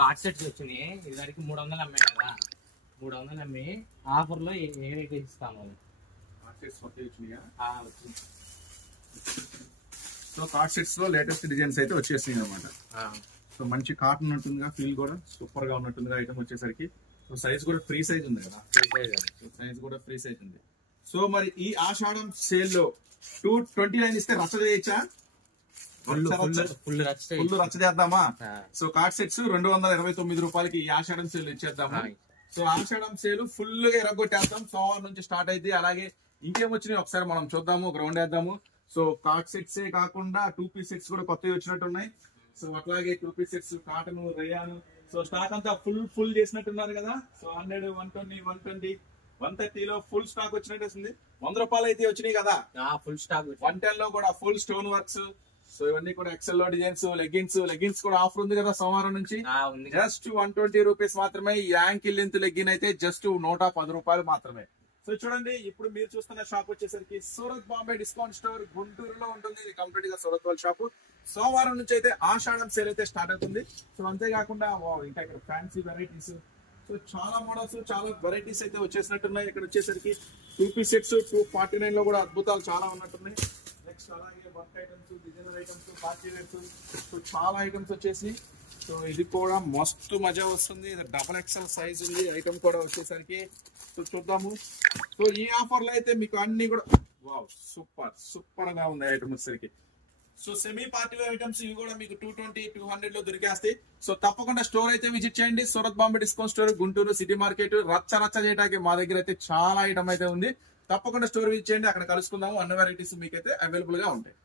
Card sets వచ్చినాయి. ఇది వరకు 300 అమ్మాయి కదా, 300 అమ్మి ఆఫర్ లో ఏమైతే ఇస్తాము. సో కార్డ్ సెట్స్ లో లేటెస్ట్ డిజైన్స్ అయితే వచ్చేసినాయి అనమాట. సో మంచి కాటన్ ఉంటుందిగా, ఫీల్ కూడా సూపర్ గా ఉన్నట్టుందిగా ఐటమ్ వచ్చేసరికి. సో సైజ్ కూడా ఫ్రీ సైజ్ ఉంది కదా, సైజ్ కూడా ఫ్రీ సైజ్ ఉంది. సో మరి ఈ ఆషాఢం సేల్ లో 229 ఇస్తే రచ్చ చేయొచ్చా? ఫుల్ రచ్చ చేద్దామా? సో కార్డ్ సెట్స్ 229 రూపాయలకి ఈ ఆషాఢం సేల్ ఇచ్చేద్దామా? సో ఆషాఢం సేల్ ఫుల్ గా ఎరగొట్టేస్తాం. సోమవారం నుంచి స్టార్ట్ అయితే. అలాగే ఇంకేం వచ్చినాయి ఒకసారి మనం చూద్దాము, గ్రౌండ్ వేద్దాము. సో కార్డ్ సెట్స్ కాకుండా 2 పీస్ సెట్స్ కూడా కొత్తవి వచ్చినట్టు ఉన్నాయి. సో అట్లాగే 2 piece sets, cotton, rayon. So stock అంతా ఫుల్ చేసినట్టున్నారు కదా. సో 100, 120, 120, 130 లో ఫుల్ స్టాక్ వచ్చినట్టు వస్తుంది. 100 రూపాయలు అయితే వచ్చినాయి కదా ఫుల్ స్టాక్. 110 లో కూడా ఫుల్ స్టోన్ వర్క్స్. సో ఇవన్నీ కూడా ఎక్సెల్ లో డిజైన్స్. లెగ్గిన్స్ కూడా ఆఫర్ ఉంది కదా సోమవారం నుంచి. జస్ట్ 120 రూపీస్ మాత్రమే. ఈ యాంకిల్ లెంత్ లెగ్గిన్ అయితే జస్ట్ 110 రూపాయలు మాత్రమే. సో చూడండి, ఇప్పుడు మీరు చూస్తున్న షాప్ వచ్చేసరికి సూరత్ బాంబే డిస్కౌంట్ స్టోర్ గుంటూరులో ఉంటుంది. ఇది కంప్లీట్ గా సూరత్ వాళ్ళ షాప్. సోమవారం నుంచి అయితే ఆషాఢం సేల్ అయితే స్టార్ట్ అవుతుంది. సో అంతేకాకుండా ఇంకా ఇక్కడ ఫ్యాన్సీ వెరైటీస్, సో చాలా మోడల్స్, చాలా వెరైటీస్ అయితే వచ్చేసినట్టున్నాయి. ఇక్కడ వచ్చేసరికి 2 పీస్ సెట్స్ 249 లో కూడా అద్భుతాలు చాలా ఉన్నట్టున్నాయి. నెక్స్ట్ అలాగే work items, designer items, party wears, so చాలా ఐటమ్స్ వచ్చేసి. సో ఇది కూడా మస్తు మజా వస్తుంది. ఇది డబల్ ఎక్స్ఎల్ సైజ్ ఉంది ఐటమ్ కూడా వచ్చేసరికి. సో చూద్దాము. సో ఈ ఆఫర్ లో అయితే మీకు అన్ని కూడా వావ్ సూపర్ గా ఉంది ఐటమ్ వచ్చేసరికి. So semi party wear items ఇవి కూడా మీకు 220, 200 లో దొరికేస్తాయి. సో తప్పకుండా స్టోర్ అయితే విజిట్ చేయండి. Surat Bombay discount store Guntur city market. రచ్చ చేయడానికి మా దగ్గర అయితే చాలా ఐటమ్ అయితే ఉంది. తప్పకుండా స్టోర్ విజిట్ చేయండి. అక్కడ కలుసుకుందాము. అన్ని వెరైటీస్ మీకైతే అవైలబుల్ గా ఉంటాయి.